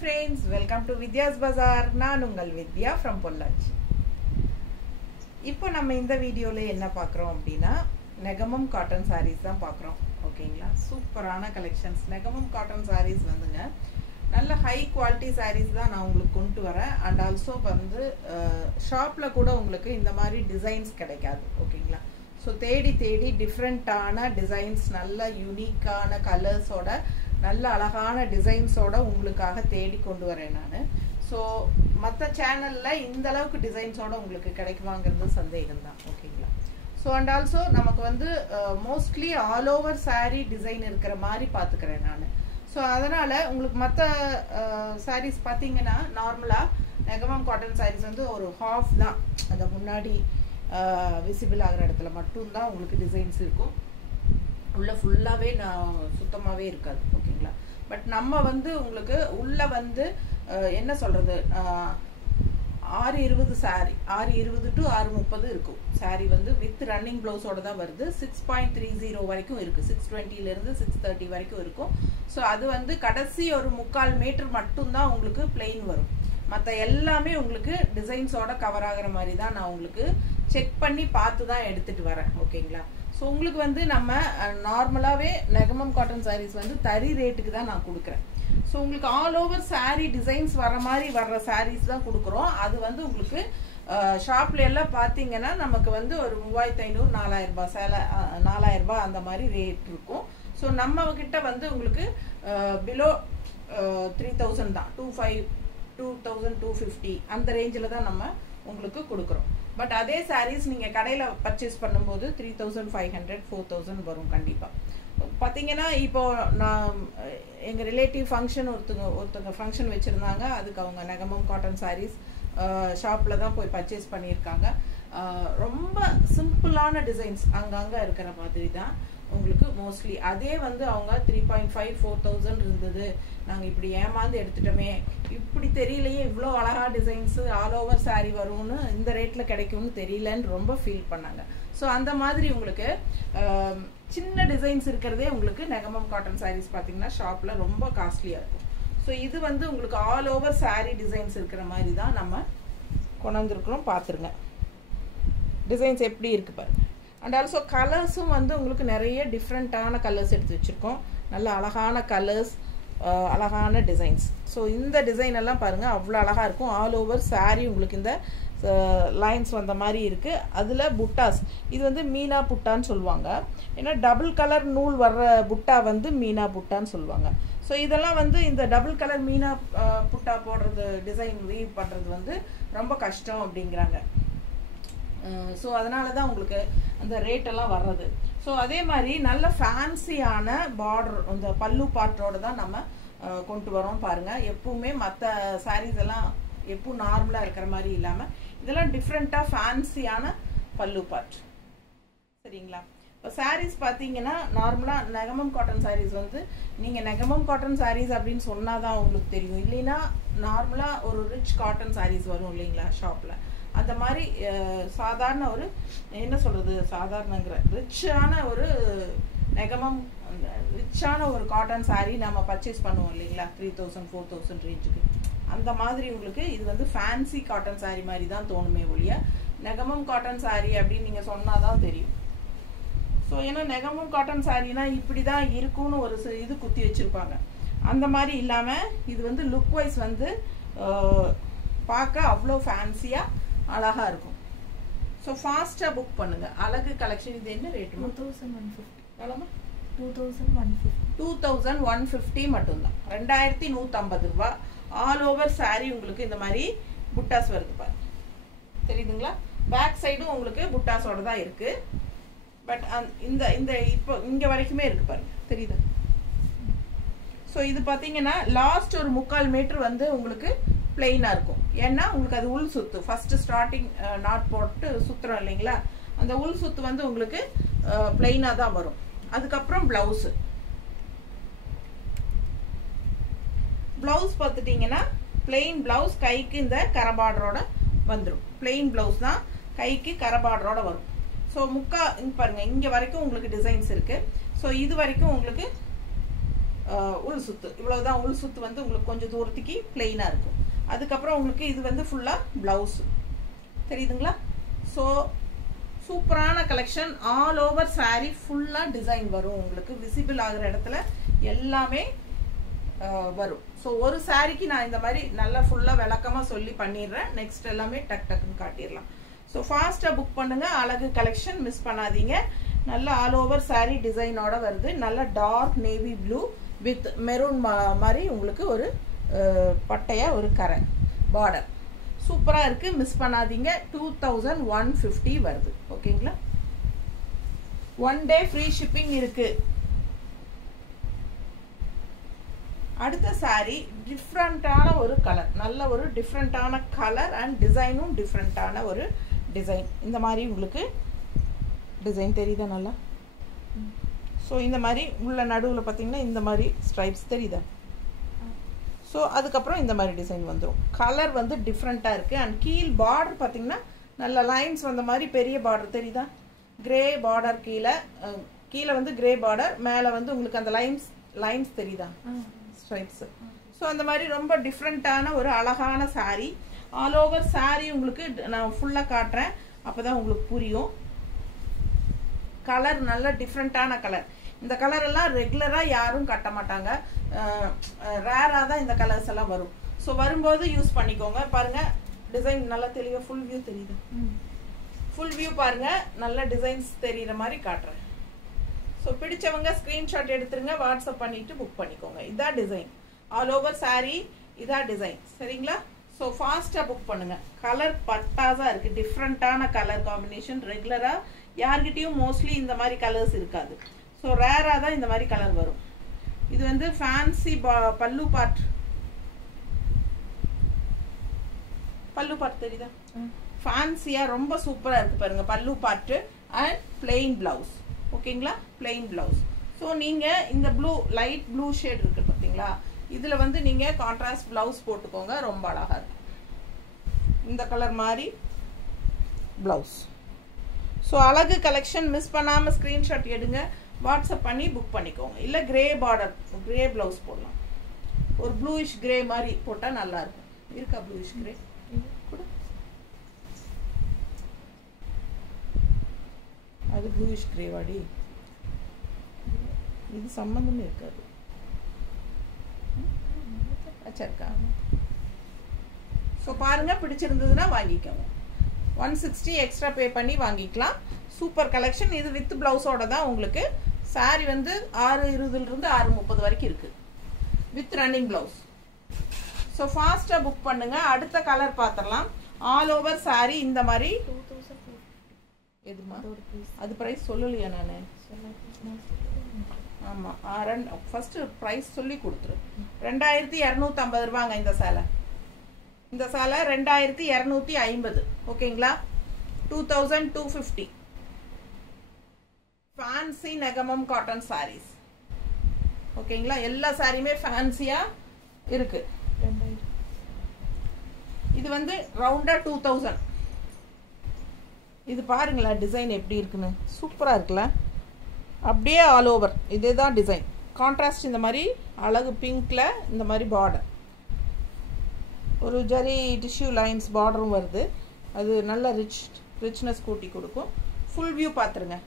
friends, welcome to Vidya's Bazaar. நான் உங்கள் வித்யா from Pollachi. இப்போ நம்ம இந்த வீடியோல என்ன பார்க்கறோம் அப்படினா நெகமம் காட்டன் sarees தான் பார்க்கறோம். ஓகேங்களா? சூப்பரான கலெக்ஷன்ஸ். நெகமம் காட்டன் sarees வந்துங்க நல்ல ஹை குவாலிட்டி sarees தான் நான் உங்களுக்கு கொண்டு வரேன். and also வந்து ஷாப்ல கூட உங்களுக்கு இந்த மாதிரி டிசைன்ஸ் கிடைக்காது. ஓகேங்களா? ஸோ தேடி டிஃப்ரெண்ட்டான டிசைன்ஸ் நல்ல யூனிக்கான கலர்ஸோட நல்ல அழகான டிசைன்ஸோட உங்களுக்காக தேடி கொண்டு வரேன் நான். ஸோ மற்ற சேனலில் இந்த அளவுக்கு டிசைன்ஸோட உங்களுக்கு கிடைக்குமாங்கிறது சந்தேகம் தான். ஓகேங்களா? ஸோ அண்ட் ஆல்சோ நமக்கு வந்து mostly all over sari design இருக்கிற மாதிரி பார்த்துக்கிறேன் நான். ஸோ அதனால் உங்களுக்கு மற்ற சாரீஸ் பார்த்தீங்கன்னா நார்மலாக நெகமம் காட்டன் சாரீஸ் வந்து ஒரு ஹாஃப் தான், அந்த முன்னாடி விசிபிள் ஆகிற இடத்துல மட்டும்தான் உங்களுக்கு டிசைன்ஸ் இருக்கும். உள்ள ஃபுல்லாகவே நான் சுத்தமாகவே இருக்காது. ஓகேங்களா? பட் நம்ம வந்து உங்களுக்கு உள்ள வந்து என்ன சொல்கிறது 620 சாரீ 620 to 630 இருக்கும். சாரீ வந்து வித் ரன்னிங் ப்ளவுஸோட தான் வருது. 6.30 வரைக்கும் இருக்குது. 620லேருந்து 630 வரைக்கும் இருக்கும். ஸோ அது வந்து கடைசி ஒரு 3/4 மீட்டர் மட்டும்தான் உங்களுக்கு பிளெயின் வரும். மற்ற எல்லாமே உங்களுக்கு டிசைன்ஸோட கவர் ஆகிற மாதிரி தான் நான் உங்களுக்கு செக் பண்ணி பார்த்து தான் எடுத்துகிட்டு வரேன். ஓகேங்களா? ஸோ உங்களுக்கு வந்து நம்ம நார்மலாகவே நெகமம் காட்டன் சாரீஸ் வந்து தறி ரேட்டுக்கு தான் நான் கொடுக்குறேன். ஸோ உங்களுக்கு ஆல் ஓவர் சாரீ டிசைன்ஸ் வர மாதிரி வர்ற சாரீஸ் தான் கொடுக்குறோம். அது வந்து உங்களுக்கு ஷாப்ல எல்லாம் பார்த்தீங்கன்னா நமக்கு வந்து ஒரு 3500 4000 சேலை 4000 அந்த மாதிரி ரேட் இருக்கும். ஸோ நம்ம கிட்ட வந்து உங்களுக்கு பிலோ 3000 தான், 2250 அந்த ரேஞ்சில் தான் நம்ம உங்களுக்கு கொடுக்குறோம். பட் அதே சாரீஸ் நீங்கள் கடையில் பர்ச்சேஸ் பண்ணும்போது 3500 4000 வரும் கண்டிப்பாக. பார்த்தீங்கன்னா இப்போ நான் எங்கள் ரிலேட்டிவ் ஃபங்க்ஷன் ஒருத்தங்க ஃபங்க்ஷன் வச்சுருந்தாங்க. அதுக்கு அவங்க நெகமம் காட்டன் சாரீஸ் ஷாப்பில் தான் போய் பர்ச்சேஸ் பண்ணியிருக்காங்க. ரொம்ப சிம்பிளான டிசைன்ஸ் அங்கங்கே இருக்கிற மாதிரி தான் உங்களுக்கு மோஸ்ட்லி. அதே வந்து அவங்க 3.5 4000 இருந்தது, நாங்கள் இப்படி ஏமாந்து எடுத்துட்டோமே, இப்படி தெரியலையே, இவ்வளோ அழகா டிசைன்ஸு ஆல் ஓவர் சாரீ வரும்னு இந்த ரேட்டில் கிடைக்கும்னு தெரியலன்னு ரொம்ப ஃபீல் பண்ணாங்க. ஸோ அந்த மாதிரி உங்களுக்கு சின்ன டிசைன்ஸ் இருக்கிறதே உங்களுக்கு நெகமம் காட்டன் சாரீஸ் பார்த்தீங்கன்னா ஷாப்பில் ரொம்ப காஸ்ட்லியாக இருக்கும். ஸோ இது வந்து உங்களுக்கு ஆல் ஓவர் சாரீ டிசைன்ஸ் இருக்கிற மாதிரி தான் நம்ம கொண்டு வந்துருக்குறோம். பார்த்துருங்க டிசைன்ஸ் எப்படி இருக்குது பாருங்கள். அண்ட் ஆல்சோ கலர்ஸும் வந்து உங்களுக்கு நிறைய டிஃப்ரெண்ட்டான கலர்ஸ் எடுத்து வச்சுருக்கோம். நல்ல அழகான கலர்ஸ், அழகான டிசைன்ஸ். ஸோ இந்த டிசைன் எல்லாம் பாருங்கள் அவ்வளோ அழகாக இருக்கும். ஆல் ஓவர் சாரீ உங்களுக்கு இந்த லைன்ஸ் வந்த மாதிரி இருக்குது. அதில் புட்டாஸ், இது வந்து மீனா புட்டான்னு சொல்லுவாங்க. ஏன்னா டபுள் கலர் நூல் வர்ற புட்டா வந்து மீனா புட்டான்னு சொல்லுவாங்க. ஸோ இதெல்லாம் வந்து இந்த டபுள் கலர் மீனா புட்டா போடுறது, டிசைன் வீவ் பண்ணுறது வந்து ரொம்ப கஷ்டம் அப்படிங்கிறாங்க. ஸோ அதனால தான் உங்களுக்கு அந்த ரேட்டெல்லாம் வர்றது. ஸோ அதே மாதிரி நல்ல ஃபேன்சியான பார்டர் அந்த பல்லு பாட்டோட தான் நம்ம கொண்டு வரோம் பாருங்கள். எப்பவுமே மற்ற சாரீஸ் எல்லாம் எப்பவும் நார்மலாக இருக்கிற மாதிரி இல்லாமல் இதெல்லாம் டிஃப்ரெண்ட்டாக ஃபேன்சியான பல்லு பாட். சரிங்களா? இப்போ சாரீஸ் பார்த்தீங்கன்னா நார்மலாக நெகமம் காட்டன் சாரீஸ் வந்து நீங்கள் நெகமம் காட்டன் சாரீஸ் அப்படின்னு சொன்னால் தான் உங்களுக்கு தெரியும். இல்லைன்னா நார்மலாக ஒரு ரிச் காட்டன் சாரீஸ் வரும் இல்லைங்களா ஷாப்பில், அந்த மாதிரி சாதாரண ஒரு என்ன சொல்கிறது சாதாரணங்கிற ரிச்சான ஒரு நெகமம் ரிச்சான ஒரு காட்டன் சாரீ நம்ம பர்ச்சேஸ் பண்ணுவோம் இல்லைங்களா 3000 4000 ரேஞ்சுக்கு. அந்த மாதிரி உங்களுக்கு இது வந்து ஃபேன்சி காட்டன் சாரீ மாதிரி தான் தோணுமே ஒழிய நெகமம் காட்டன் சாரீ அப்படின்னு நீங்கள் சொன்னால் தான் தெரியும். ஸோ ஏன்னா நெகமம் காட்டன் சாரீனா இப்படி தான் இருக்கும்னு ஒரு இது குத்தி வச்சுருப்பாங்க. அந்த மாதிரி இல்லாமல் இது வந்து லுக் வைஸ் வந்து பார்க்க அவ்வளோ ஃபேன்சியாக அழகா இருக்கும். ஸோ ஃபாஸ்ட்டாக புக் பண்ணுங்க. அழகு கலெக்ஷன். இது என்ன ரேட்? 2150 மட்டும்தான், 2150 ரூபா. ஆல் ஓவர் சாரீ உங்களுக்கு இந்த மாதிரி புட்டாஸ் வருது பாருங்க, தெரியுதுங்களா? பேக் சைடும் உங்களுக்கு புட்டாஸோட தான் இருக்கு. பட் இந்த இந்த இப்போ இங்கே வரைக்குமே இருக்கு பாருங்க, தெரியுது? ஸோ இது பார்த்தீங்கன்னா லாஸ்ட் ஒரு 3/4 மீட்டர் வந்து உங்களுக்கு பிளெயினாக இருக்கும். ஏன்னா உங்களுக்கு அது உள் சுத்து ஃபஸ்ட்டு ஸ்டார்டிங் நாட் போட்டு சுற்றுறோம் இல்லைங்களா, அந்த உள் சுத்து வந்து உங்களுக்கு பிளெயினாக தான் வரும். அதுக்கப்புறம் ப்ளவுஸு பார்த்துட்டிங்கன்னா பிளெயின் ப்ளவுஸ், கைக்கு இந்த கரபார்டரோட வந்துடும். பிளெயின் ப்ளவுஸ் தான், கைக்கு கரபார்டரோட வரும். ஸோ பாருங்க இங்கே வரைக்கும் உங்களுக்கு டிசைன்ஸ் இருக்குது. ஸோ இது வரைக்கும் உங்களுக்கு உள் சுத்து, இவ்வளவுதான் உள் சுத்து வந்து உங்களுக்கு கொஞ்சம் தூரத்துக்கு பிளெயினா இருக்கும். அதுக்கப்புறம் உங்களுக்கு இது வந்து ஃபுல்லா பிளவுஸ், தெரியுதுங்களா? ஸோ சூப்பரான கலெக்ஷன். ஆல் ஓவர் சாரீ ஃபுல்லா டிசைன் வரும், உங்களுக்கு விசிபிள் ஆகிற இடத்துல எல்லாமே வரும். ஸோ ஒரு சாரிக்கு நான் இந்த மாதிரி நல்லா ஃபுல்லா விளக்கமா சொல்லி பண்ணிடுறேன். நெக்ஸ்ட் எல்லாமே டக் டக்குன்னு காட்டிடலாம். ஸோ ஃபாஸ்டா புக் பண்ணுங்க. அழகு கலெக்ஷன் மிஸ் பண்ணாதீங்க. நல்ல ஆல் ஓவர் சாரீ டிசைனோட வருது. நல்ல dark navy blue with maroon மாதிரி உங்களுக்கு ஒரு பட்டையா ஒரு கரை பார்டர் சூப்பரா இருக்கு. மிஸ் பண்ணாதீங்க. 2150 வருது. ஓகேங்களா? 1 day ஃப்ரீ ஷிப்பிங் இருக்கு. அடுத்த சாரி டிஃப்ரெண்டான ஒரு கலர், நல்ல ஒரு டிஃப்ரெண்டான கலர் அண்ட் டிசைனும் டிஃப்ரெண்டான ஒரு டிசைன். இந்த மாதிரி உங்களுக்கு டிசைன் தெரியுதா நல்லா? ஸோ இந்த மாதிரி உள்ள நடுவில் பார்த்தீங்கன்னா இந்த மாதிரி ஸ்ட்ரைப்ஸ் தெரியுதா? ஸோ அதுக்கப்புறம் இந்த மாதிரி டிசைன் வந்துடும். கலர் வந்து டிஃப்ரெண்ட்டாக இருக்குது. அண்ட் கீழ் பார்டர் பார்த்தீங்கன்னா நல்ல லைன்ஸ் வந்த மாதிரி பெரிய பார்டர் தெரியுதா? கிரே பார்டர் கீழே வந்து கிரே பார்டர், மேலே வந்து உங்களுக்கு அந்த லைன்ஸ் தெரியுதா? ஸ்ட்ரைப்ஸ். ஸோ அந்த மாதிரி ரொம்ப டிஃப்ரெண்ட்டான ஒரு அழகான சாரீ. ஆல் ஓவர் சாரீ உங்களுக்கு நான் ஃபுல்லாக காட்டுறேன், அப்போ தான் உங்களுக்கு புரியும். கலர் நல்ல டிஃப்ரெண்ட்டான கலர். இந்த கலர் எல்லாம் ரெகுலராக யாரும் கட்ட மாட்டாங்க, ரேராக தான் இந்த கலர்ஸ் எல்லாம் வரும். ஸோ வரும்போது யூஸ் பண்ணிக்கோங்க. பாருங்க டிசைன் நல்லா தெளிவாக ஃபுல் வியூ தெரியுது. ஃபுல் வியூ பாருங்க, நல்ல டிசைன்ஸ் தெரியுற மாதிரி காட்டுறேன். ஸோ பிடிச்சவங்க ஸ்க்ரீன்ஷாட் எடுத்துருங்க, வாட்ஸ்அப் பண்ணிட்டு புக் பண்ணிக்கோங்க. இதான் டிசைன், ஆல் ஓவர் சாரீ இதான் டிசைன். சரிங்களா? ஸோ ஃபாஸ்ட்டாக புக் பண்ணுங்க. கலர் பட்டாஸாக இருக்குது, டிஃப்ரெண்ட்டான கலர் காம்பினேஷன். ரெகுலராக யார்கிட்டையும் மோஸ்ட்லி இந்த மாதிரி கலர்ஸ் இருக்காது. ஸோ ரேராக தான் இந்த மாதிரி கலர் வரும். இது வந்து ஃபேன்சி பல்லு பார்ட் தெரியுதா? ஃபேன்சியாக ரொம்ப சூப்பராக இருக்குது பாருங்க. பல்லு பார்ட்டு அண்ட் பிளெயின் பிளவுஸ். ஓகேங்களா? Plain blouse. ஸோ நீங்கள் இந்த ப்ளூ லைட் ப்ளூ ஷேட் இருக்கு பார்த்தீங்களா, இதில் வந்து நீங்கள் கான்ட்ராஸ்ட் பிளவுஸ் போட்டுக்கோங்க, ரொம்ப அழகாக இருக்கும். இந்த கலர் மாதிரி பிளவுஸ். ஸோ அழகு கலெக்ஷன் மிஸ் பண்ணாமல் ஸ்க்ரீன்ஷாட் எடுங்க, வாட்ஸ்அப் பண்ணி புக் பண்ணிக்கோங்க. இல்லை கிரே பார்டர் கிரே பிளவுஸ் போடலாம். ஒரு ப்ளூயிஷ் கிரே மாதிரி போட்டால் நல்லா இருக்கும். இருக்கா ப்ளூயிஷ் கிரே? அது ப்ளூயிஷ் கிரே வாடி, இது சம்பந்தமே இருக்காது. வச்சிருக்கா? ஸோ பாருங்க, பிடிச்சிருந்ததுன்னா வாங்கிக்கோங்க. 160 எக்ஸ்ட்ரா பே பண்ணி வாங்கிக்கலாம். Super collection. இது வித் பிளவுஸோட தான் உங்களுக்கு. சாரி வந்து 6:20 6:30 வரைக்கும் இருக்கு, வித் ரன்னிங் பிளவுஸ். ஸோ ஃபாஸ்ட்டாக புக் பண்ணுங்க. அடுத்த கலர் பார்த்துடலாம். ஆல் ஓவர் சாரி இந்த மாதிரி. எதுமா அது ப்ரைஸ் சொல்லலையா? நான் ஆமாம், ஃபர்ஸ்ட் ப்ரைஸ் சொல்லி கொடுத்துரு. 2250 ரூபாங்க இந்த சேலை. இந்த சேலை 2250. ஓகேங்களா? 2250. Fancy Negamam cotton sarees. ஓகேங்களா? எல்லா சாரியுமே ஃபேன்சியா இருக்கு. இது வந்து ரவுண்டா 2000. இது பாருங்களா டிசைன் எப்படி இருக்குன்னு, சூப்பரா இருக்குல்ல? அப்படியே ஆல் ஓவர் இதே தான் டிசைன். கான்ட்ராஸ்ட் இந்த மாதிரி அழகு பிங்க்ல இந்த மாதிரி பார்டர், ஒரு ஜரி டிஷ்யூ லைன்ஸ் பார்டரும் வருது. அது நல்ல ரிச்னஸ் கூட்டி கொடுக்கும். ஃபுல் வியூ பார்த்துருங்க.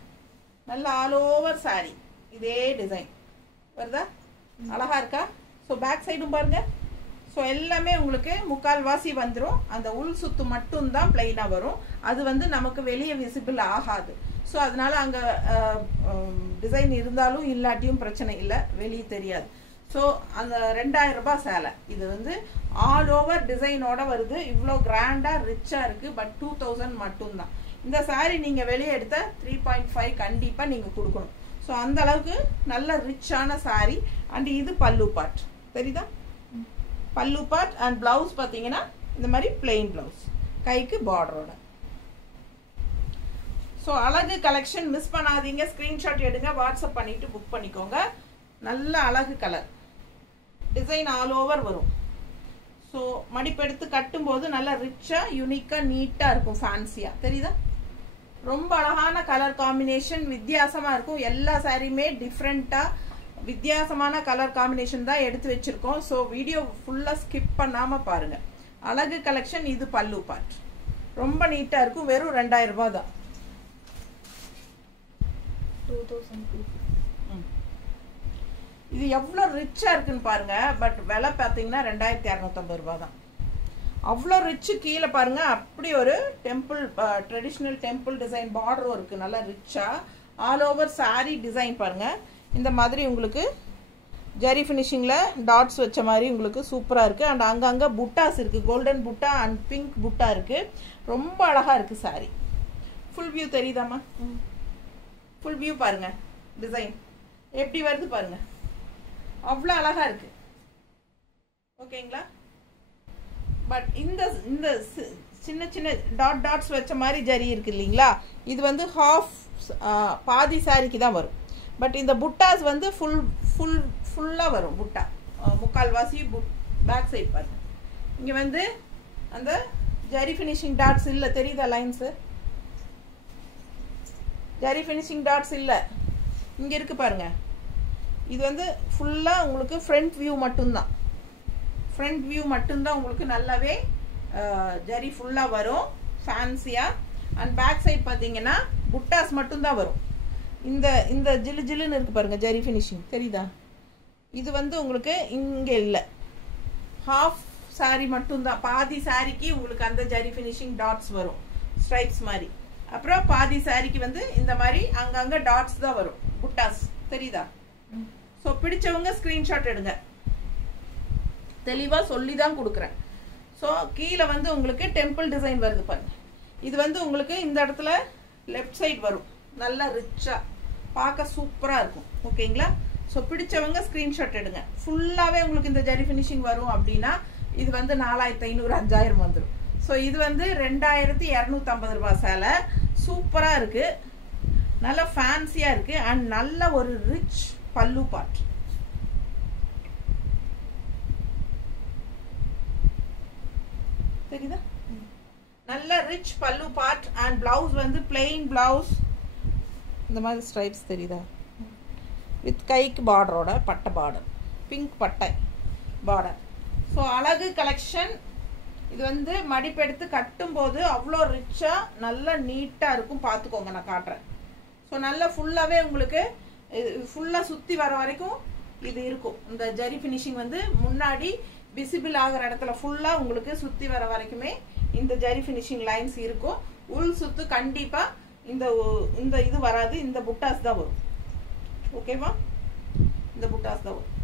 நல்ல ஆல் ஓவர் சாரி இதே டிசைன் வருதா? அழகா இருக்கா? ஸோ பேக் சைடும் பாருங்க. ஸோ எல்லாமே உங்களுக்கு முக்கால்வாசி வந்துடும். அந்த உள் சுத்து மட்டும்தான் பிளைனாக வரும். அது வந்து நமக்கு வெளியே விசிபிள் ஆகாது. ஸோ அதனால அங்கே டிசைன் இருந்தாலும் இல்லாட்டியும் பிரச்சனை இல்லை, வெளியே தெரியாது. ஸோ அந்த 2000 ரூபாய் சேலை இது வந்து ஆல் ஓவர் டிசைனோட வருது. இவ்வளோ கிராண்டாக ரிச்சாக இருக்குது. பட் 2000 மட்டும்தான். இந்த சாரீ நீங்கள் வெளியே எடுத்த 3.5 கண்டிப்பாக நீங்கள் கொடுக்கணும். ஸோ அந்த அளவுக்கு நல்ல ரிச்சான சாரீ. அண்ட் இது பல்லு பார்ட் தெரியுதா? பல்லு பார்ட் அண்ட் பிளவுஸ் பார்த்தீங்கன்னா இந்த மாதிரி பிளெயின் பிளவுஸ், கைக்கு பார்டரோட. ஸோ அழகு கலெக்ஷன் மிஸ் பண்ணாதீங்க. ஸ்க்ரீன்ஷாட் எடுங்க, வாட்ஸ்அப் பண்ணிட்டு புக் பண்ணிக்கோங்க. நல்ல அழகு கலர் டிசைன் ஆல் ஓவர் வரும். ஸோ மடிப்பெடுத்து கட்டும்போது நல்லா ரிச்சாக யூனிக்காக நீட்டாக இருக்கும். ஃபேன்சியாக தெரியுதா? ரொம்ப அழகான கலர் காம்பினேஷன், வித்தியாசமாக இருக்கும். எல்லா சாரியுமே டிஃப்ரெண்ட்டாக வித்தியாசமான கலர் காம்பினேஷன் தான் எடுத்து வச்சிருக்கோம். ஸோ வீடியோ ஃபுல்லாக ஸ்கிப் பண்ணாமல் பாருங்கள். அழகு கலெக்ஷன். இது பல்லு பார்ட். ரொம்ப நீட்டாக இருக்கும். வெறும் 2000 ரூபாய் தான். 2002. இது எவ்வளோ ரிச்சாக இருக்குன்னு பாருங்க. பட் விலை பார்த்தீங்கன்னா 2250 ரூபாய் தான். அவ்வளோ ரிச்சு. கீழே பாருங்க அப்படி ஒரு டெம்பிள் ட்ரெடிஷ்னல் டெம்பிள் டிசைன் பார்டரும் இருக்குது. நல்லா ரிச்சாக ஆல் ஓவர் சாரீ டிசைன் பாருங்க. இந்த மாதிரி உங்களுக்கு ஜரி ஃபினிஷிங்கில் டாட்ஸ் வச்ச மாதிரி உங்களுக்கு சூப்பராக இருக்குது. அண்ட் அங்கங்கே புட்டாஸ் இருக்குது. கோல்டன் புட்டா அண்ட் பிங்க் புட்டா இருக்குது. ரொம்ப அழகாக இருக்குது சாரீ. ஃபுல் வியூ தெரியுதாம்மா? ஃபுல் வியூ பாருங்கள். டிசைன் எப்படி வருது பாருங்கள். அவ்வளோ அழகாக இருக்குது. ஓகேங்களா? பட் இந்த இந்த சின்ன சின்ன டாட்ஸ் வச்ச மாதிரி ஜரி இருக்குது இல்லைங்களா, இது வந்து பாதி சாரிக்கு தான் வரும். பட் இந்த புட்டாஸ் வந்து ஃபுல்லாக வரும். புட்டா முக்கால்வாசி பேக் சைட் பாருங்க. இங்கே வந்து அந்த ஜரி ஃபினிஷிங் டாட்ஸ் இல்லை. தெரியுதா லைன்ஸு? ஜரி ஃபினிஷிங் டாட்ஸ் இல்லை. இங்கே இருக்குது பாருங்க. இது வந்து ஃபுல்லாக உங்களுக்கு ஃப்ரண்ட் வியூ மட்டும்தான். ஃப்ரண்ட் வியூ மட்டும்தான் உங்களுக்கு நல்லாவே ஜரி ஃபுல்லாக வரும் ஃபேன்சியாக. அண்ட் பேக் சைட் பார்த்தீங்கன்னா புட்டாஸ் மட்டும்தான் வரும். இந்த ஜில்லு ஜில்லுன்னு இருக்குது பாருங்கள் ஜரி ஃபினிஷிங். தெரியுதா? இது வந்து உங்களுக்கு இங்கே இல்லை. ஹாஃப் சாரி மட்டும்தான். பாதி சாரிக்கு உங்களுக்கு அந்த ஜரி ஃபினிஷிங் டாட்ஸ் வரும் ஸ்ட்ரைப்ஸ் மாதிரி. அப்புறம் பாதி சாரிக்கு வந்து இந்த மாதிரி அங்கங்கே டாட்ஸ் தான் வரும், புட்டாஸ். தெரியுதா? ஸோ பிடிச்சவங்க ஸ்க்ரீன்ஷாட் எடுங்க. தெளிவாக சொல்லி தான் கொடுக்குறேன். ஸோ கீழே வந்து உங்களுக்கு டெம்பிள் டிசைன் வருது பாருங்க. இது வந்து உங்களுக்கு இந்த இடத்துல லெஃப்ட் சைடு வரும். நல்லா ரிச்சாக பார்க்க சூப்பராக இருக்கும். ஓகேங்களா? ஸோ பிடிச்சவங்க ஸ்க்ரீன்ஷாட் எடுங்க. ஃபுல்லாகவே உங்களுக்கு இந்த ஜரி ஃபினிஷிங் வரும் அப்படின்னா இது வந்து 4500 5000 வந்துடும். ஸோ இது வந்து 2250 ரூபாய் சேலை. சூப்பராக இருக்குது. நல்லா ஃபேன்சியாக இருக்குது. அண்ட் நல்ல ஒரு ரிச் பல்லு பார்ட். தெரியுதா? நல்ல ரிச் பல்லு பார்ட். அண்ட் பிளவுஸ் வந்து பிளெயின் பிளவுஸ். இந்த மாதிரி ஸ்ட்ரைப்ஸ் தெரியுதா? வித் கைக்கு பார்டரோட பட்டை பார்டர், பிங்க் பட்டை பார்டர். ஸோ அழகு கலெக்ஷன். இது வந்து மடிப்பெடுத்து கட்டும்போது அவ்வளோ ரிச்சாக நல்லா நீட்டாக இருக்கும். பார்த்துக்கோங்க, நான் காட்டுறேன். ஸோ நல்லா ஃபுல்லாகவே உங்களுக்கு ஃபுல்லாக சுற்றி வர வரைக்கும் இது இருக்கும். இந்த ஜரி ஃபினிஷிங் வந்து முன்னாடி விசிபிள் ஆகிற இடத்துல ஃபுல்லாக உங்களுக்கு சுற்றி வர வரைக்குமே இந்த ஜரி ஃபினிஷிங் லைன்ஸ் இருக்கும். உள் சுத்து கண்டிப்பாக இந்த இது வராது. இந்த புட்டாஸ் தான் வரும். ஓகேவா? இந்த புட்டாஸ் தான் வரும்.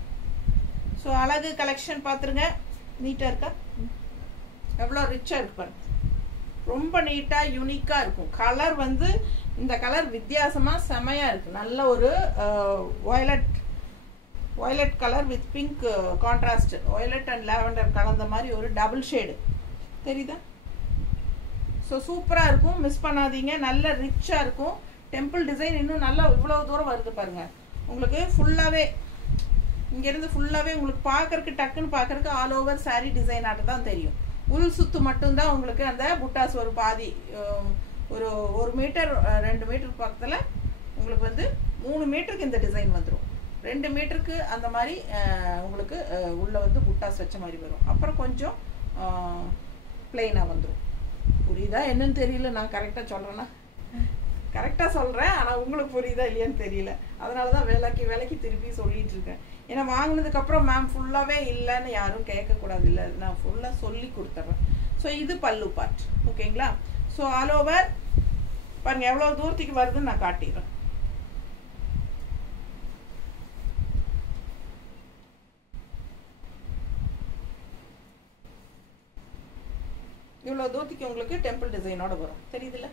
ஸோ அழகு கலெக்ஷன் பார்த்துருங்க. நீட்டாக இருக்கா? எவ்வளோ ரிச்சாக இருக்கு பாருங்க. ரொம்ப நீட்டாக யூனிக்காக இருக்கும். கலர் வந்து இந்த கலர் வித்தியாசமாக செமையாக இருக்குது. நல்ல ஒரு violet colour with pink contrast. Violet and lavender கலந்த மாதிரி ஒரு டபுள் ஷேடு. தெரியுதா? ஸோ சூப்பராக இருக்கும். மிஸ் பண்ணாதீங்க. நல்ல ரிச்சாக இருக்கும். டெம்பிள் டிசைன் இன்னும் நல்லா இவ்வளோ தூரம் வருது பாருங்க. உங்களுக்கு ஃபுல்லாகவே இங்கேருந்து ஃபுல்லாகவே உங்களுக்கு பார்க்கறக்கு டக்குன்னு பார்க்கறக்கு ஆல் ஓவர் சாரீ டிசைன் ஆட்டு தான் தெரியும். உள் சுத்து மட்டும்தான் உங்களுக்கு அந்த புட்டாஸ் ஒரு பாதி ஒரு 1 மீட்டர் 2 மீட்டர் பக்கத்தில் உங்களுக்கு வந்து 3 மீட்டருக்கு இந்த டிசைன் வந்துடும். 2 மீட்டருக்கு அந்த மாதிரி உங்களுக்கு உள்ள வந்து புட்டாஸ் வச்ச மாதிரி வரும். அப்புறம் கொஞ்சம் பிளெயினாக வந்துடும். புரியுதா என்னன்னு தெரியல. நான் கரெக்டாக சொல்கிறேன்னா கரெக்டாக சொல்கிறேன். ஆனால் உங்களுக்கு புரியுதா இல்லையான்னு தெரியல. அதனால தான் வேலைக்கு திருப்பி சொல்லிட்டு இருக்கேன். ஏன்னா வாங்கினதுக்கப்புறம் மேம் ஃபுல்லாகவே இல்லைன்னு யாரும் கேட்கக்கூடாது. இல்லை, நான் ஃபுல்லாக சொல்லி கொடுத்துட்றேன். ஸோ இது பல்லு பார்ட். ஓகேங்களா? ஸோ ஆல் ஓவர் பாருங்கள் எவ்வளோ தூரத்துக்கு வருதுன்னு நான் காட்டிடுறேன். இவ்வளோ தூரத்துக்கு உங்களுக்கு டெம்பிள் டிசைனோட வரும். தெரியுதுல்ல?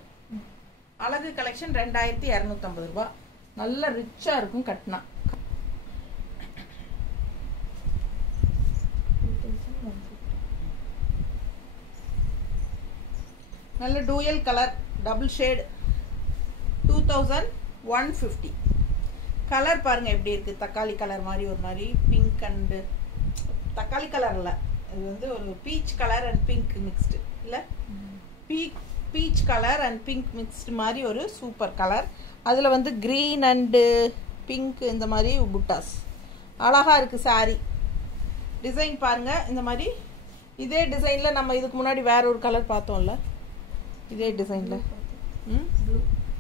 அழகு கலெக்ஷன் 2250 ரூபாய். நல்ல ரிச்சாக இருக்கும் கட்டினா. நல்ல dual colour double shade 2150. Colour பாருங்க எப்படி இருக்கு. தக்காளி கலர் மாதிரி ஒரு மாதிரி பிங்க் அண்டு தக்காளி கலர் இல்லை, இது வந்து ஒரு peach colour and pink mixed. இல்லை, peach colour and pink mixed மாதிரி ஒரு சூப்பர் கலர். அதில் வந்து க்ரீன் அண்டு பிங்க் இந்த மாதிரி புட்டாஸ். அழகாக இருக்குது சாரி. டிசைன் பாருங்கள் இந்த மாதிரி. இதே டிசைனில் நம்ம இதுக்கு முன்னாடி வேற ஒரு கலர் பார்த்தோம்ல, இதே டிசைனில்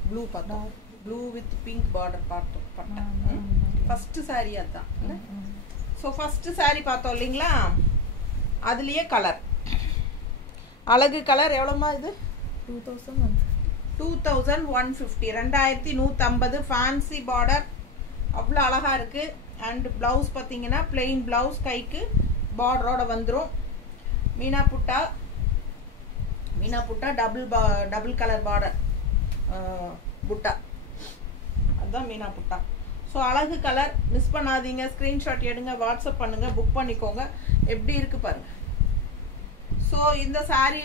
ப்ளூ பார்த்தோம். ப்ளூ வித் பிங்க் பார்டர் பார்த்தோம். ஃபஸ்ட்டு சாரீ அதுதான் இல்லை. ஸோ ஃபஸ்ட்டு சாரீ பார்த்தோம் இல்லைங்களா, அதுலேயே கலர் அழகு கலர். எவ்வளோமா இது? 2150. 2150 ஃபேன்சி பார்டர், அவ்வளோ அழகாக இருக்குது. அண்ட் ப்ளவுஸ் பார்த்தீங்கன்னா பிளெயின் ப்ளவுஸ், கைக்கு பார்டரோட வந்துடும். மீனா புட்டா டபுள் கலர் பார்டர் புட்டா, அதுதான் மீனா புட்டா. ஸோ அழகு கலர், மிஸ் பண்ணாதீங்க. ஸ்க்ரீன்ஷாட் எடுங்க, வாட்ஸ்அப் பண்ணுங்கள், புக் பண்ணிக்கோங்க. எப்படி இருக்குது பாருங்கள். ஸோ இந்த சாரீ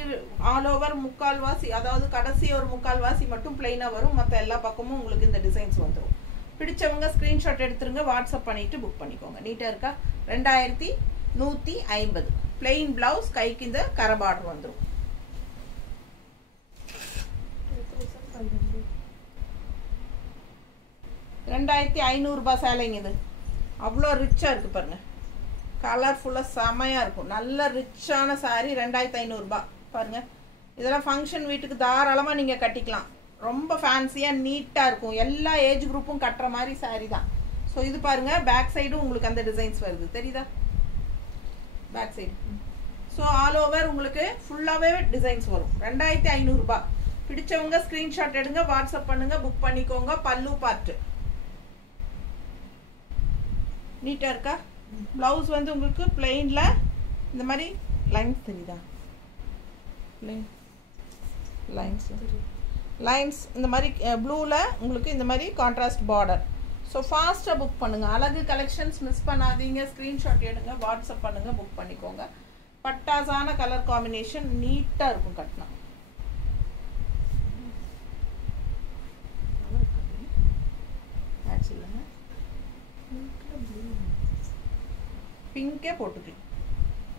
ஆல் ஓவர் முக்கால்வாசி, அதாவது கடைசி ஒரு முக்கால்வாசி மட்டும் பிளெயினாக வரும். மற்ற எல்லா பக்கமும் உங்களுக்கு இந்த டிசைன்ஸ் வந்துடும். பிடிச்சவங்க ஸ்க்ரீன்ஷாட் எடுத்துருங்க, வாட்ஸ்அப் பண்ணிவிட்டு புக் பண்ணிக்கோங்க. நீட்டாக இருக்கா? 2150 பிளெயின் பிளவுஸ், கைக்கு இந்த கரை பார்டர் வந்துடும். 2500 ரூபாய் சேலைங்க இது. அவ்வளோ ரிச்சாக இருக்குது பாருங்கள். கலர்ஃபுல்லாக செமையாக இருக்கும். நல்ல ரிச்சான சாரீ. 2500 ரூபாய் பாருங்கள். இதெல்லாம் ஃபங்க்ஷன் வீட்டுக்கு தாராளமாக நீங்கள் கட்டிக்கலாம். ரொம்ப ஃபேன்சியாக நீட்டாக இருக்கும். எல்லா ஏஜ் குரூப்பும் கட்டுற மாதிரி சாரீ தான். ஸோ இது பாருங்கள், பேக் சைடும் உங்களுக்கு அந்த டிசைன்ஸ் வருது, தெரியுதா? Back side. So all over உங்களுக்கு ஃபுல்லாகவே டிசைன்ஸ் வரும். 2500 ரூபாய். பிடிச்சவங்க ஸ்க்ரீன்ஷாட் எடுங்க, வாட்ஸ்அப் பண்ணுங்கள், புக் பண்ணிக்கோங்க. பல்லு பார்ட்டு நீட்டாக இருக்கா? ப்ளவுஸ் வந்து உங்களுக்கு பிளெயினில் இந்த மாதிரி லைன்ஸ் தெரியுதா? லைன்ஸ் இந்த மாதிரி ப்ளூவில் உங்களுக்கு இந்த மாதிரி கான்ட்ராஸ்ட் பார்டர். ஸோ ஃபாஸ்ட்டாக புக் பண்ணுங்கள். அழகு கலெக்ஷன்ஸ் மிஸ் பண்ணாதீங்க. ஸ்க்ரீன்ஷாட் எடுங்க, வாட்ஸ்அப் பண்ணுங்கள், புக் பண்ணிக்கோங்க. பட்டாசான கலர் காம்பினேஷன், நீட்டாக இருக்கும் கட்டினா. பிங்கே போட்டுக்கலாம்.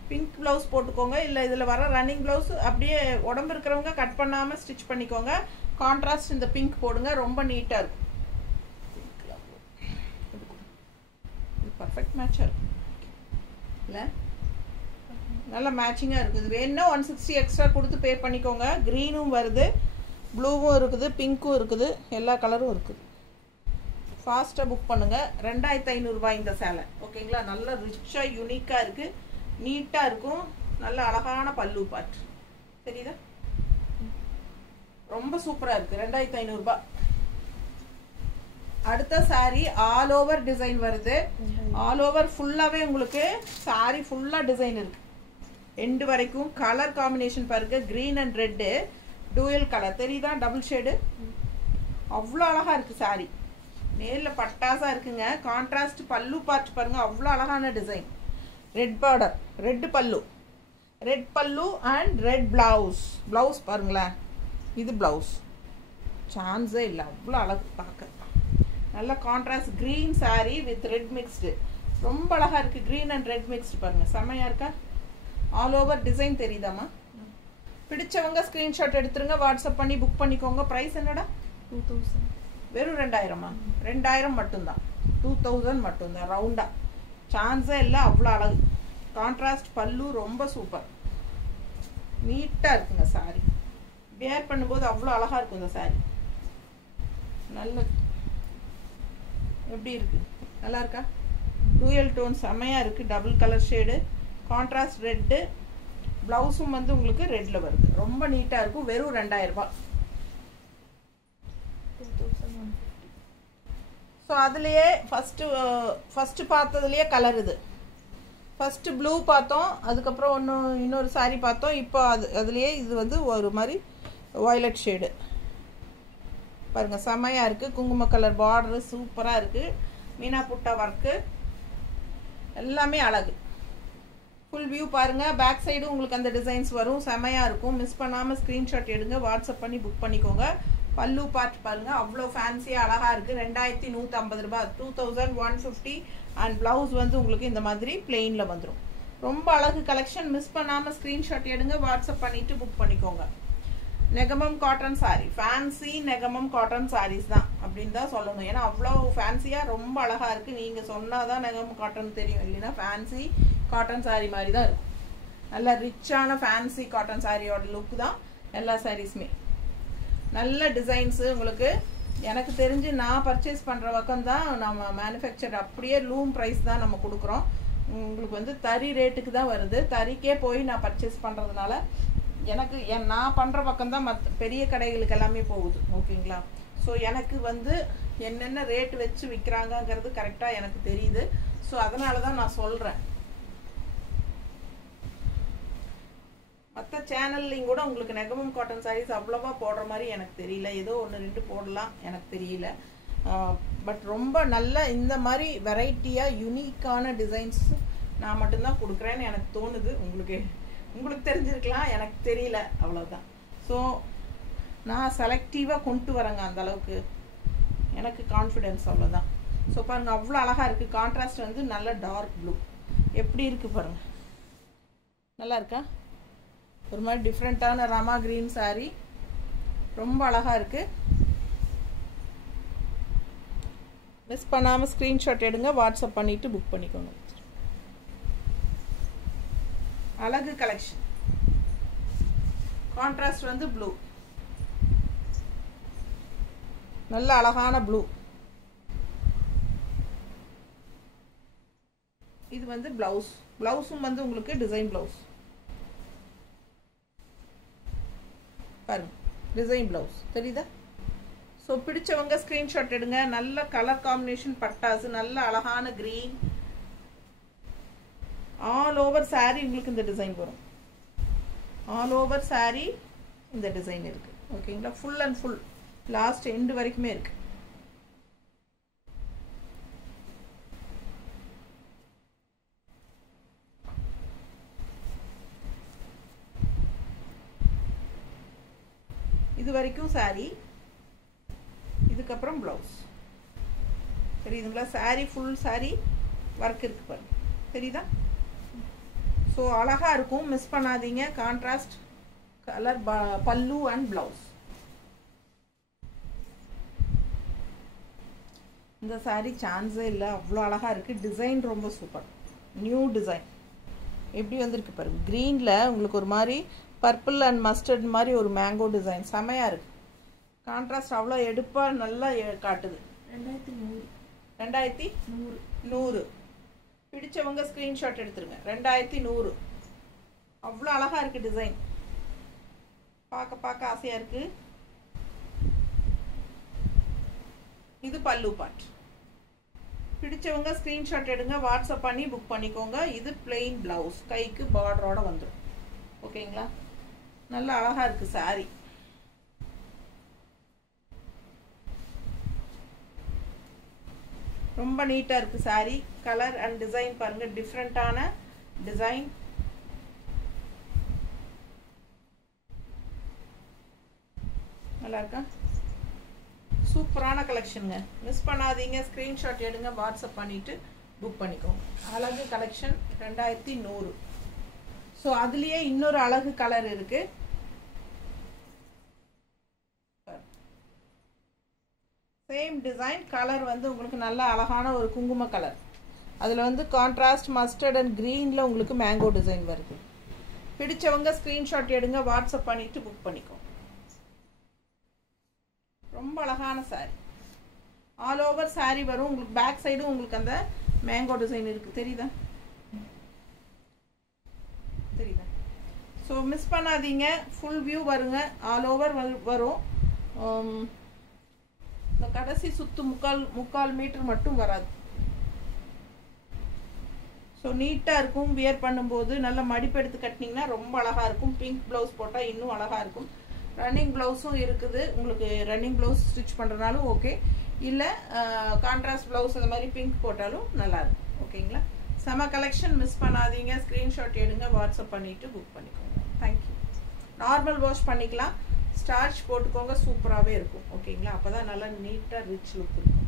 பிங்க் ப்ளவுஸ் போட்டுக்கோங்க. இல்லை இதில் வர ரன்னிங் ப்ளவுஸ் அப்படியே உடம்பு இருக்கிறவங்க கட் பண்ணாமல் ஸ்டிச் பண்ணிக்கோங்க. கான்ட்ராஸ்ட் இந்த பிங்க் போடுங்க, ரொம்ப நீட்டாக இருக்கும். இது பர்ஃபெக்ட் மேட்சாக இருக்கும் இல்லை? நல்லா மேட்சிங்காக இருக்குது. இது வேணுன்னா 160 எக்ஸ்ட்ரா கொடுத்து பே பண்ணிக்கோங்க. க்ரீனும் வருது, ப்ளூவும் இருக்குது, பிங்க்கும் இருக்குது, எல்லா கலரும் இருக்குது. ஃபாஸ்ட்டாக புக் பண்ணுங்கள். 2500 ரூபாய் இந்த சேலை. ஓகேங்களா? நல்ல ரிச்சாக யூனிக்காக இருக்குது, நீட்டாக இருக்கும். நல்ல அழகான பல்லு பார்ட் தெரியுதா? ரொம்ப சூப்பராக இருக்குது. 2500 ரூபாய். அடுத்த சாரீ ஆல் ஓவர் டிசைன் வருது. ஆல் ஓவர் ஃபுல்லாகவே உங்களுக்கு சாரீ ஃபுல்லாக டிசைன் இருக்குது. எண்டு வரைக்கும் கலர் காம்பினேஷன் பாருங்க. Green and red dual colour தெரியுதா? Double shade. அவ்வளோ அழகாக இருக்குது சாரீ. நேரில் பட்டாசாக இருக்குங்க. கான்ட்ராஸ்ட் பல்லு பார்ட் பாருங்கள், அவ்வளோ அழகான டிசைன். ரெட் பார்டர், ரெட் பல்லு அண்ட் ரெட் ப்ளவுஸ். ப்ளவுஸ் பாருங்களேன், இது ப்ளவுஸ் சான்ஸே இல்லை, அவ்வளோ அழகு பார்க்க. நல்ல contrast green sari with red mixed, ரொம்ப அழகாக இருக்குது. க்ரீன் அண்ட் ரெட் மிக்ஸ்டு பாருங்கள், செம்மையாக இருக்கா? ஆல் ஓவர் டிசைன் தெரியுதாம்மா? பிடிச்சவங்க ஸ்க்ரீன்ஷாட் எடுத்துருங்க, வாட்ஸ்அப் பண்ணி புக் பண்ணிக்கோங்க. ப்ரைஸ் என்னடா? 2000. வெறும் 2000மா? 2000 மட்டும்தான். 2000 மட்டும்தான் ரவுண்டா, சான்ஸே இல்லை. அவ்வளோ அழகு. கான்ட்ராஸ்ட் பல்லு ரொம்ப சூப்பர், நீட்டாக இருக்குங்க சாரீ. வேர் பண்ணும்போது அவ்வளோ அழகாக இருக்கும் இந்த சாரீ. நல்ல எப்படி இருக்குது? நல்லா இருக்கா? டூயல் டோன் செம்மையாக இருக்குது. Double colour shade, contrast red. ப்ளவுஸும் வந்து உங்களுக்கு ரெட்டில் வருது, ரொம்ப நீட்டாக இருக்கும். வெறும் 2000 ரூபாய். ஸோ அதுலேயே ஃபஸ்ட்டு பார்த்ததுலேயே கலர் இது. ஃபஸ்ட்டு ப்ளூ பார்த்தோம், அதுக்கப்புறம் இன்னொரு சாரீ பார்த்தோம். இப்போ அதுலேயே இது வந்து ஒரு மாதிரி வயலட் ஷேடு பாருங்கள், செம்மையாக இருக்குது. குங்கும கலர் பார்டரு சூப்பராக இருக்குது. மீனா புட்டா ஒர்க்கு எல்லாமே அழகு. ஃபுல் வியூ பாருங்கள். பேக் சைடு உங்களுக்கு அந்த டிசைன்ஸ் வரும், செம்மையாக இருக்கும். மிஸ் பண்ணாமல் ஸ்க்ரீன்ஷாட் எடுங்க, வாட்ஸ்அப் பண்ணி புக் பண்ணிக்கோங்க. பல்லு பார்ட் பாருங்கள், அவ்வளோ ஃபேன்சியாக அழகாக இருக்குது. 2150 ரூபாய், 2150. அண்ட் ப்ளவுஸ் வந்து உங்களுக்கு இந்த மாதிரி பிளெயினில் வந்துடும். ரொம்ப அழகு கலெக்ஷன். மிஸ் பண்ணாமல் ஸ்க்ரீன்ஷாட் எடுங்க, வாட்ஸ்அப் பண்ணிவிட்டு புக் பண்ணிக்கோங்க. Negamam cotton sari, fancy Negamam cotton sarees தான் அப்படின்னு தான் சொல்லணும். ஏன்னா அவ்வளோ ஃபேன்சியாக ரொம்ப அழகாக இருக்குது. நீங்கள் சொன்னால் தான் நெகமம் காட்டன் தெரியும், இல்லைன்னா ஃபேன்சி காட்டன் சாரீ மாதிரி தான் இருக்கும். நல்ல ரிச்சான ஃபேன்சி காட்டன் சாரியோட லுக் தான் எல்லா சாரீஸுமே. நல்ல டிசைன்ஸு உங்களுக்கு. எனக்கு தெரிஞ்சு நான் பர்ச்சேஸ் பண்ணுற பக்கம் தான் நம்ம மேனுஃபேக்சர் அப்படியே லூம் ப்ரைஸ் தான் நம்ம கொடுக்குறோம். உங்களுக்கு வந்து தறி ரேட்டுக்கு தான் வருது. தறிக்கே போய் நான் பர்ச்சேஸ் பண்ணுறதுனால எனக்கு நான் பண்ணுற பக்கம் தான் பெரிய கடைகளுக்கு எல்லாமே போகுது. ஓகேங்களா? ஸோ எனக்கு வந்து என்னென்ன ரேட் வச்சு விற்கிறாங்கங்கிறது கரெக்டாக எனக்கு தெரியுது. ஸோ அதனால தான் நான் சொல்கிறேன். மற்ற சேனல்லையும் கூட உங்களுக்கு நெகமம் காட்டன் சாரீஸ் அவ்வளோவா போடுற மாதிரி எனக்கு தெரியல. ஏதோ 1-2 போடலாம், எனக்கு தெரியல. பட் ரொம்ப நல்ல இந்த மாதிரி வெரைட்டியாக யூனிக்கான டிசைன்ஸ் நான் மட்டும்தான் கொடுக்குறேன்னு எனக்கு தோணுது. உங்களுக்கு தெரிஞ்சிருக்கலாம், எனக்கு தெரியல, அவ்வளோதான். ஸோ நான் செலக்டிவாக கொண்டு வரேங்க, அந்த அளவுக்கு எனக்கு கான்ஃபிடென்ஸ், அவ்வளோதான். ஸோ பாருங்கள், அவ்வளோ அழகாக இருக்குது. கான்ட்ராஸ்ட் வந்து நல்ல டார்க் ப்ளூ எப்படி இருக்குது பாருங்கள். நல்லா இருக்கா? ஒரு மாதிரி டிஃப்ரெண்ட்டான ராமா கிரீன் சாரீ, ரொம்ப அழகாக இருக்குது. மிஸ் பண்ணாமல் ஸ்க்ரீன்ஷாட் எடுங்க, வாட்ஸ்அப் பண்ணிவிட்டு புக் பண்ணிக்கோங்க. அழகு கலெக்ஷன். கான்ட்ராஸ்ட் வந்து ப்ளூ, நல்ல அழகான ப்ளூ. இது வந்து பிளவுஸ். பிளவுஸும் வந்து உங்களுக்கு டிசைன் பிளவுஸ் பாருங்க, டிசைன் பிளவுஸ் தெரியுதா? ஸோ பிடிச்சவங்க ஸ்க்ரீன்ஷாட் எடுங்க. நல்ல கலர் காம்பினேஷன் பட்டாசு, நல்ல அழகான கிரீன். ஆல் ஓவர் சாரீ உங்களுக்கு இந்த டிசைன் வரும். ஆல் ஓவர் சாரீ இந்த டிசைன் இருக்கு. ஓகேங்களா? Full and full last end வரைக்குமே இருக்கு. இது வரைக்கும் சாரீ, இதுக்கப்புறம் பிளவுஸ். தெரியுதுங்களா? சாரீ ஃபுல் சாரீ ஒர்க் இருக்கு பாருங்க, தெரியுதா? ஸோ அழகாக இருக்கும், மிஸ் பண்ணாதீங்க. கான்ட்ராஸ்ட் கலர் பல்லு அண்ட் பிளவுஸ். இந்த சாரீ சான்ஸே இல்லை, அவ்வளோ அழகாக இருக்குது. டிசைன் ரொம்ப சூப்பர், நியூ டிசைன். எப்படி வந்திருக்கு பாருங்க. க்ரீனில் உங்களுக்கு ஒரு மாதிரி பர்பிள் அண்ட் மஸ்டர்ட் மாதிரி ஒரு மேங்கோ டிசைன், செமையாக இருக்குது. கான்ட்ராஸ்ட் அவ்வளோ எடுப்பாக நல்லா காட்டுது. 2100. பிடிச்சவங்க ஸ்க்ரீன்ஷாட் எடுத்துருங்க. 2100. அவ்வளோ அழகாக இருக்குது டிசைன், பார்க்க ஆசையாக இருக்குது. இது பல்லு பார்ட். பிடிச்சவங்க ஸ்க்ரீன்ஷாட் எடுங்க, வாட்ஸ்அப் பண்ணி புக் பண்ணிக்கோங்க. இது பிளெயின் பிளவுஸ், கைக்கு பார்டரோட வந்துடும். ஓகேங்களா? நல்லா அழகாக இருக்குது சாரீ. ரொம்ப நீட்டாக இருக்குது சாரீ. கலர் அண்ட் டிசைன் பாருங்கள், டிஃப்ரெண்ட்டான டிசைன். நல்லா இருக்கா? சூப்பரான கலெக்ஷனுங்க, மிஸ் பண்ணாதீங்க. ஸ்க்ரீன்ஷாட் எடுங்க, வாட்ஸ்அப் பண்ணிவிட்டு புக் பண்ணிக்கோங்க. அழகு கலெக்ஷன் 2100. ஸோ அதுலேயே இன்னொரு அழகு கலர் இருக்குது. சேம் டிசைன், கலர் வந்து உங்களுக்கு நல்ல அழகான ஒரு குங்கும கலர். அதில் வந்து கான்ட்ராஸ்ட் மஸ்டர்ட் அண்ட் க்ரீனில் உங்களுக்கு மேங்கோ டிசைன் வருது. பிடிச்சவங்க ஸ்க்ரீன்ஷாட் எடுங்க, வாட்ஸ்அப் பண்ணிவிட்டு புக் பண்ணிக்கோங்க. ரொம்ப அழகான சாரீ. ஆல் ஓவர் சாரீ வரும். உங்களுக்கு பேக் சைடும் உங்களுக்கு அந்த மேங்கோ டிசைன் இருக்குது, தெரியுதா? ஸோ மிஸ் பண்ணாதீங்க. ஃபுல் வியூ வருங்க, ஆல் ஓவர் வரும். இந்த கடைசி சுத்து முக்கால் மீட்டர் மட்டும் வராது. ஸோ நீட்டாக இருக்கும். வியர் பண்ணும்போது நல்ல மடிப்பு எடுத்து கட்டினீங்கன்னா ரொம்ப அழகாக இருக்கும். பிங்க் ப்ளவுஸ் போட்டால் இன்னும் அழகாக இருக்கும். ரன்னிங் ப்ளவுஸும் இருக்குது. உங்களுக்கு ரன்னிங் ப்ளவுஸ் ஸ்டிச் பண்ணுறதுனாலும் ஓகே, இல்லை கான்ட்ராஸ்ட் ப்ளவுஸ் அந்த மாதிரி பிங்க் போட்டாலும் நல்லாயிருக்கும். ஓகேங்களா? செம கலெக்ஷன், மிஸ் பண்ணாதீங்க. ஸ்க்ரீன்ஷாட் எடுங்க, வாட்ஸ்அப் பண்ணிவிட்டு புக் பண்ணிக்கோங்க. தேங்க்யூ. நார்மல் வாஷ் பண்ணிக்கலாம், ஸ்டார்ச் போட்டுக்கோங்க, சூப்பராகவே இருக்கும். ஓகேங்களா? அப்போ தான் நல்லா நீட்டாக ரிச் லுக் இருக்கும்.